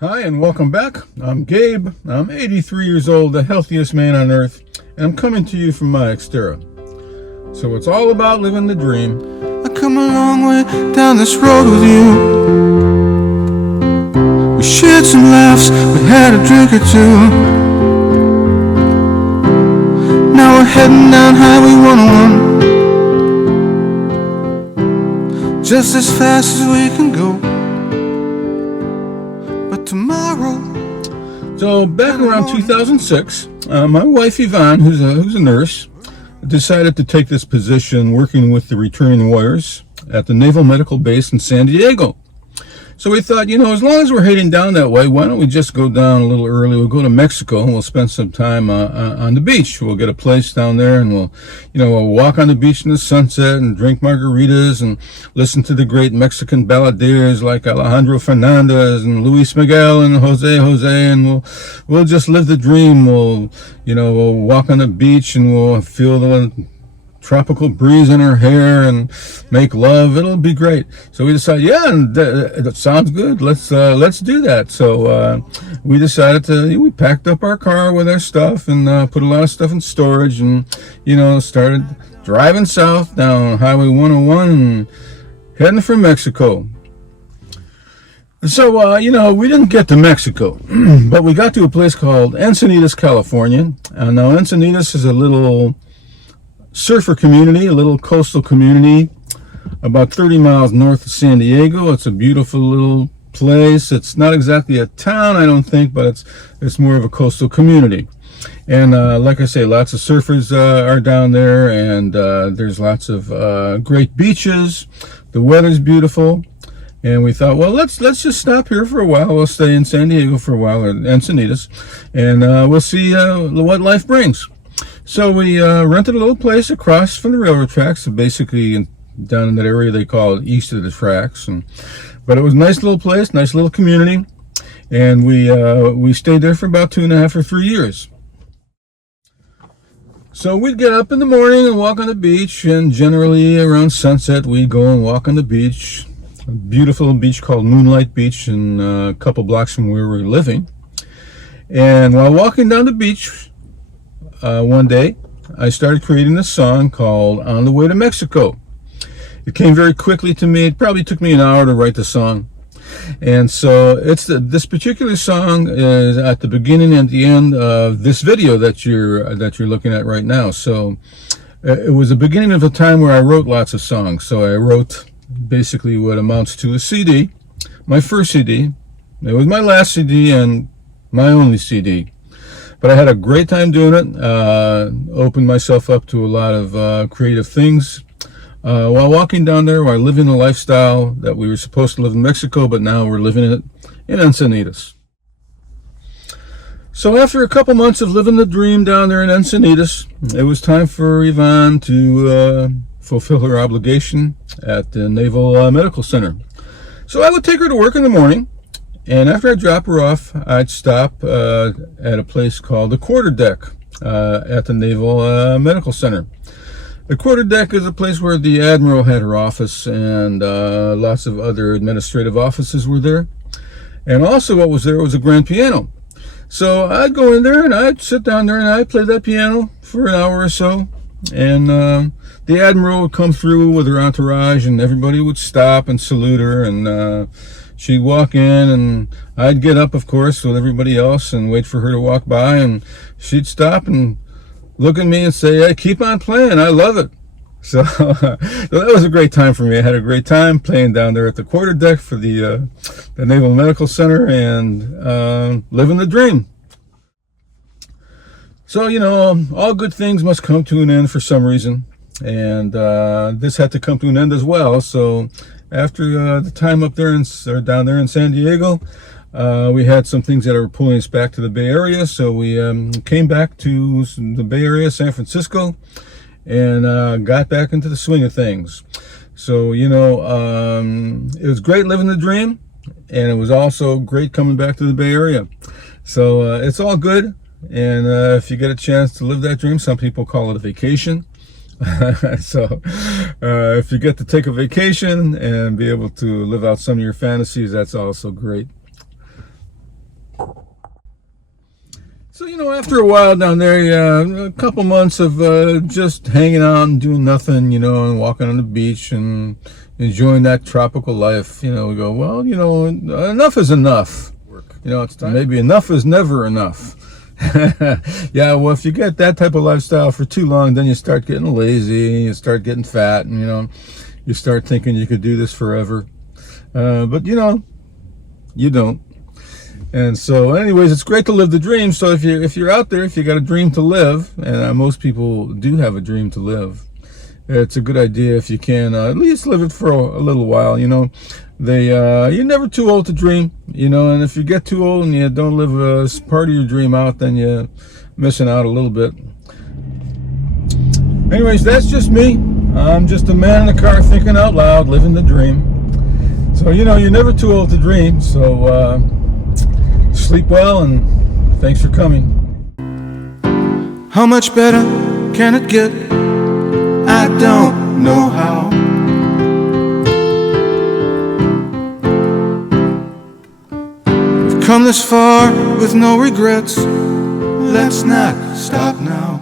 Hi and welcome back. I'm Gabe. I'm 83 years old, the healthiest man on earth, and I'm coming to you from my Xterra. So it's all about living the dream. I come a long way down this road with you. We shared some laughs, we had a drink or two. Now we're heading down Highway 101, just as fast as we can go. But tomorrow. So back around 2006, my wife Yvonne, who's a nurse, decided to take this position working with the returning warriors at the Naval Medical Base in San Diego. So we thought, as long as we're heading down that way, why don't we just go down a little early? We'll go to Mexico and we'll spend some time on the beach. We'll get a place down there and we'll walk on the beach in the sunset and drink margaritas and listen to the great Mexican balladeers like Alejandro Fernandez and Luis Miguel and Jose, and we'll just live the dream. We'll walk on the beach and we'll feel the tropical breeze in her hair and make love. It'll be great. So we decided, that sounds good. Let's do that. So we decided we packed up our car with our stuff and put a lot of stuff in storage and started driving south down Highway 101 and heading for Mexico. So we didn't get to Mexico, but we got to a place called Encinitas, California. Now Encinitas is a little surfer community, a little coastal community about 30 miles north of San Diego. It's a beautiful little place. It's not exactly a town, I don't think, but it's more of a coastal community. And like I say, lots of surfers are down there, and there's lots of great beaches. The weather's beautiful. And we thought, well, let's just stop here for a while. We'll stay in San Diego for a while, or Encinitas, and we'll see what life brings. So we rented a little place across from the railroad tracks, basically down in that area they call it east of the tracks. But it was a nice little place, nice little community, and we stayed there for about 2.5 or 3 years. So we'd get up in the morning and walk on the beach, and generally around sunset we'd go and walk on the beach. A beautiful beach called Moonlight Beach, and a couple blocks from where we were living. And while walking down the beach, one day I started creating this song called On the Way to Mexico. It came very quickly to me. It probably took me an hour to write the song. And so this particular song is at the beginning and the end of this video that you're looking at right now. So it was the beginning of a time where I wrote lots of songs. So I wrote basically what amounts to a CD, my first CD. It was my last CD and my only CD. But I had a great time doing it, opened myself up to a lot of creative things while walking down there, while living the lifestyle that we were supposed to live in Mexico, but now we're living it in Encinitas. So after a couple months of living the dream down there in Encinitas, it was time for Yvonne to fulfill her obligation at the Naval Medical Center. So I would take her to work in the morning. And after I drop her off, I'd stop at a place called the Quarterdeck at the Naval Medical Center. The Quarterdeck is a place where the Admiral had her office, and lots of other administrative offices were there. And also what was there was a grand piano. So I'd go in there and I'd sit down there and I'd play that piano for an hour or so. And the Admiral would come through with her entourage, and everybody would stop and salute her, and she'd walk in, and I'd get up, of course, with everybody else and wait for her to walk by, and she'd stop and look at me and say, "Hey, keep on playing. I love it." So, so that was a great time for me. I had a great time playing down there at the Quarterdeck for the Naval Medical Center and living the dream. So, all good things must come to an end for some reason, and this had to come to an end as well. So after the time up there or down there in San Diego, we had some things that were pulling us back to the Bay Area. So we came back to the Bay Area, San Francisco, and got back into the swing of things. So, it was great living the dream, and it was also great coming back to the Bay Area. So it's all good. And if you get a chance to live that dream, some people call it a vacation. So if you get to take a vacation and be able to live out some of your fantasies, that's also great. So, after a while down there, a couple months of just hanging out and doing nothing, and walking on the beach and enjoying that tropical life, we go, well, enough is enough. It's time. Maybe enough is never enough. Yeah, well, if you get that type of lifestyle for too long, then you start getting lazy, you start getting fat, and, you start thinking you could do this forever. But, you don't. And so, anyways, it's great to live the dream. So if you're out there, if you got a dream to live, and most people do have a dream to live, it's a good idea if you can at least live it for a little while. You're never too old to dream. And if you get too old and you don't live a part of your dream out, then you're missing out a little bit. Anyways, that's just me. I'm just a man in the car thinking out loud, living the dream. So you're never too old to dream. So. Sleep well, and thanks for coming. How much better can it get? I don't know how. We've come this far with no regrets. Let's not stop now.